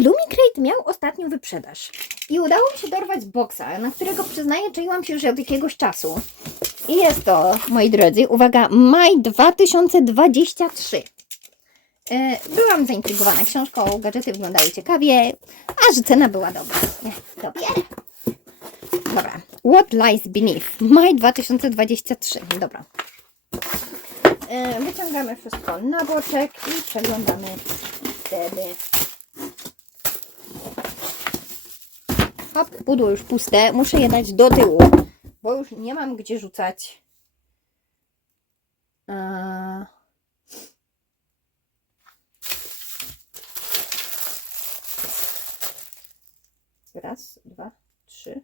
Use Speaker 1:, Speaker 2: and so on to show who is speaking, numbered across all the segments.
Speaker 1: Illumicrate miał ostatnią wyprzedaż i udało mi się dorwać boksa, na którego przyznaję, czaiłam się już od jakiegoś czasu. I jest to, moi drodzy, uwaga, maj 2023. E, Byłam zaintrygowana książką, gadżety wyglądały ciekawie, a że cena była dobra. Bierę. Dobra. What lies beneath? Maj 2023. Dobra. E, Wyciągamy wszystko na boczek i przeglądamy wtedy. Hop, pudło już puste. Muszę je dać do tyłu, bo już nie mam gdzie rzucać. Raz, dwa, trzy.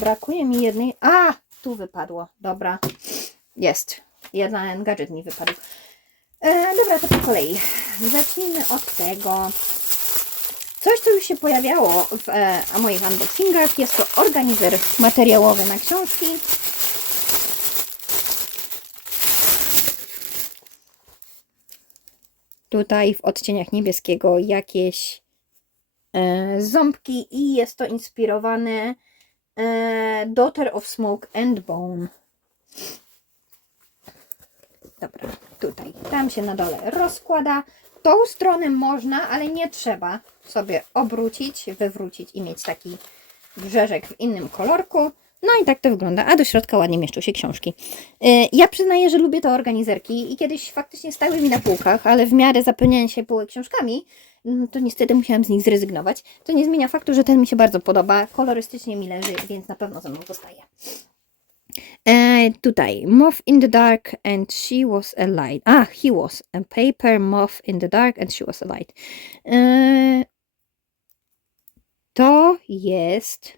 Speaker 1: Brakuje mi jednej. A! Tu wypadło. Dobra. Jest. Jeden gadżet mi wypadł. E, dobra, to po kolei. Zacznijmy od tego. Coś, co już się pojawiało w e, moich unboxingach, jest to organizer materiałowy na książki. Tutaj w odcieniach niebieskiego jakieś e, ząbki i jest to inspirowane e, Daughter of Smoke and Bone. Dobra, tutaj. Tam się na dole rozkłada. Tą stronę można, ale nie trzeba sobie obrócić, wywrócić i mieć taki brzeżek w innym kolorku. No i tak to wygląda. A do środka ładnie mieszczą się książki. Yy, Ja przyznaję, że lubię te organizerki i kiedyś faktycznie stały mi na półkach, ale w miarę zapełniania się były książkami, no to niestety musiałam z nich zrezygnować. To nie zmienia faktu, że ten mi się bardzo podoba. Kolorystycznie mi leży, więc na pewno ze mną zostaje. E, tutaj, Moth in the Dark and She Was a Light. A, he was a paper moth in the dark and she was a light. E, to jest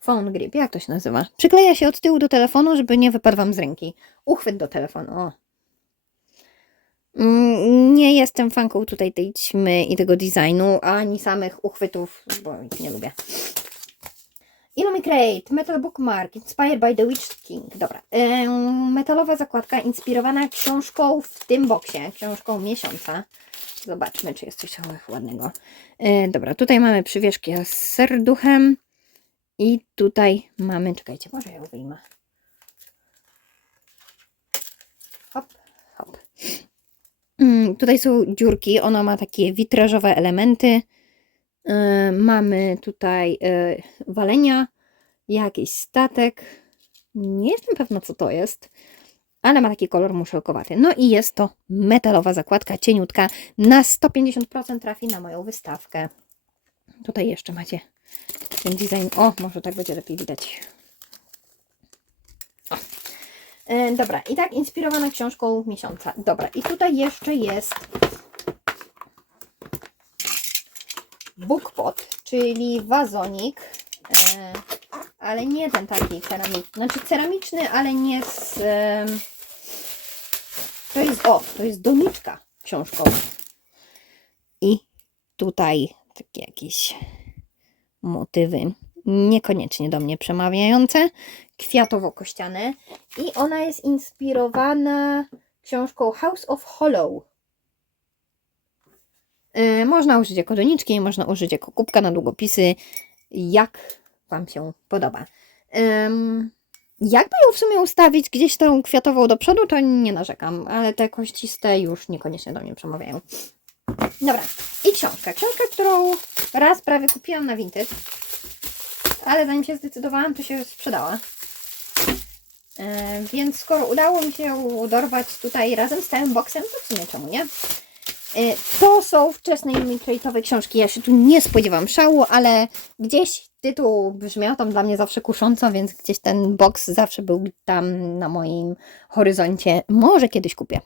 Speaker 1: phone grip, jak to się nazywa? Przykleja się od tyłu do telefonu, żeby nie wypadł Wam z ręki. Uchwyt do telefonu, o. Mm, Nie jestem fanką tutaj tej ćmy i tego designu, ani samych uchwytów, bo ich nie lubię. Illumicrate, Metal Bookmark, Inspired by the Witch King. Dobra. Metalowa zakładka inspirowana książką w tym boksie, książką miesiąca. Zobaczmy, czy jest coś ładnego. E, dobra, tutaj mamy przywieszki z serduchem. I tutaj mamy, czekajcie, może ją wyjmę. Hop, hop. Mm, tutaj są dziurki, ona ma takie witrażowe elementy. E, mamy tutaj e, walenia, jakiś statek. Nie jestem pewna, co to jest, ale ma taki kolor muszelkowaty. No i jest to metalowa zakładka, cieniutka. Na 150% trafi na moją wystawkę. Tutaj jeszcze macie ten design. O, może tak będzie lepiej widać. O. E, dobra, i tak inspirowana książką miesiąca. Dobra, i tutaj jeszcze jest bookpot, czyli wazonik, e, ale nie ten taki ceramiczny, znaczy ceramiczny, ale nie z... To jest, o, to jest doniczka książkowa. I tutaj takie jakieś motywy niekoniecznie do mnie przemawiające, kwiatowo-kościane i ona jest inspirowana książką House of Hollow. Yy, można użyć jako doniczki, można użyć jako kubka na długopisy, jak Wam się podoba. Jakby ją w sumie ustawić gdzieś tą kwiatową do przodu, to nie narzekam, ale te kościste już niekoniecznie do mnie przemawiają. Dobra, i książka. Książka, którą raz prawie kupiłam na Vinted, ale zanim się zdecydowałam, to się sprzedała. Więc skoro udało mi się ją dorwać tutaj razem z całym boksem, to w sumie czemu nie? E, to są wczesne Illumicrate'owe książki. Ja się tu nie spodziewam szału, ale gdzieś tytuł brzmiał tam dla mnie zawsze kusząco, więc gdzieś ten boks zawsze był tam na moim horyzoncie. Może kiedyś kupię.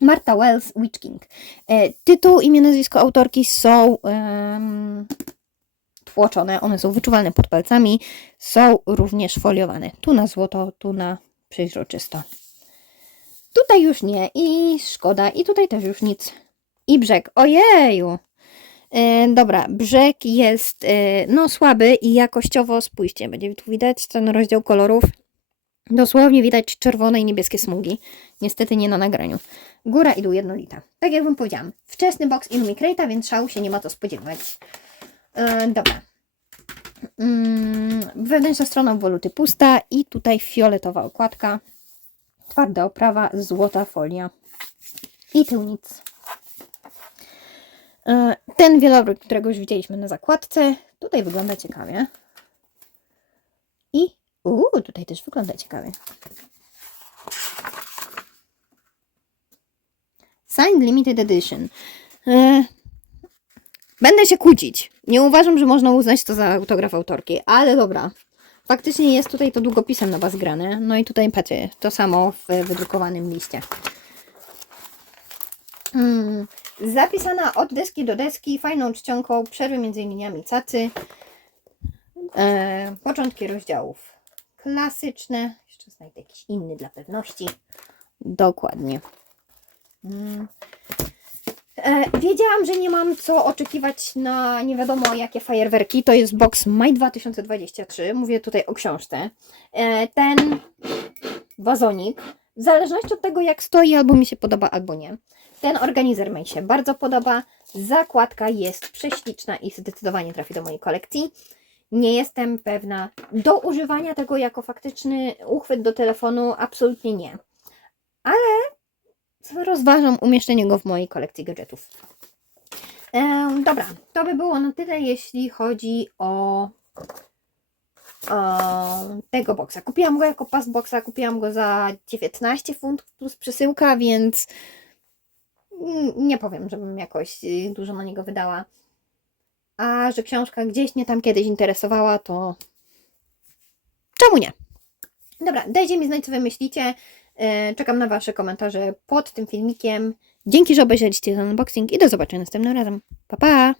Speaker 1: Marta Wells, Witch King. E, tytuł, imię, nazwisko autorki są em, tłoczone, one są wyczuwalne pod palcami, są również foliowane. Tu na złoto, tu na przeźroczysto. Tutaj już nie i szkoda, i tutaj też już nic. I brzeg, ojeju! E, dobra, brzeg jest e, no słaby i jakościowo, spójrzcie, będzie tu widać ten rozdział kolorów. Dosłownie widać czerwone i niebieskie smugi. Niestety nie na nagraniu. Góra i dół jednolita. Tak jak wam powiedziałam, wczesny box Illumicrate'a, więc szału się nie ma co spodziewać. E, dobra. Mm, wewnętrzna strona woluty pusta i tutaj fioletowa okładka. Twarda oprawa, złota folia i tył nic. E, Ten wieloryb, którego już widzieliśmy na zakładce, tutaj wygląda ciekawie. I uuu, tutaj też wygląda ciekawie. Signed Limited Edition. E, Będę się kłócić. Nie uważam, że można uznać to za autograf autorki, ale dobra. Faktycznie jest tutaj to długopisem na was grane. No i tutaj patrzcie, to samo w wydrukowanym liście. Hmm. Zapisana od deski do deski, fajną czcionką, przerwy między liniami cacy. E, początki rozdziałów klasyczne. Jeszcze znajdę jakiś inny dla pewności. Dokładnie. Mm. E, wiedziałam, że nie mam co oczekiwać na nie wiadomo jakie fajerwerki. To jest box Maj 2023. Mówię tutaj o książce. E, ten wazonik, w zależności od tego jak stoi, albo mi się podoba, albo nie. Ten organizer mi się bardzo podoba. Zakładka jest prześliczna i zdecydowanie trafi do mojej kolekcji. Nie jestem pewna do używania tego jako faktyczny uchwyt do telefonu. Absolutnie nie. Ale rozważam umieszczenie go w mojej kolekcji gadżetów. Em, dobra, to by było na tyle, jeśli chodzi o, o tego boxa. Kupiłam go jako pas boxa, kupiłam go za 19 funtów plus przesyłka, więc nie powiem, żebym jakoś y, dużo na niego wydała. A że książka gdzieś mnie tam kiedyś interesowała, to czemu nie? Dobra, dajcie mi znać, co wy myślicie. E, Czekam na Wasze komentarze pod tym filmikiem. Dzięki, że obejrzeliście ten unboxing i do zobaczenia następnym razem. Pa, pa!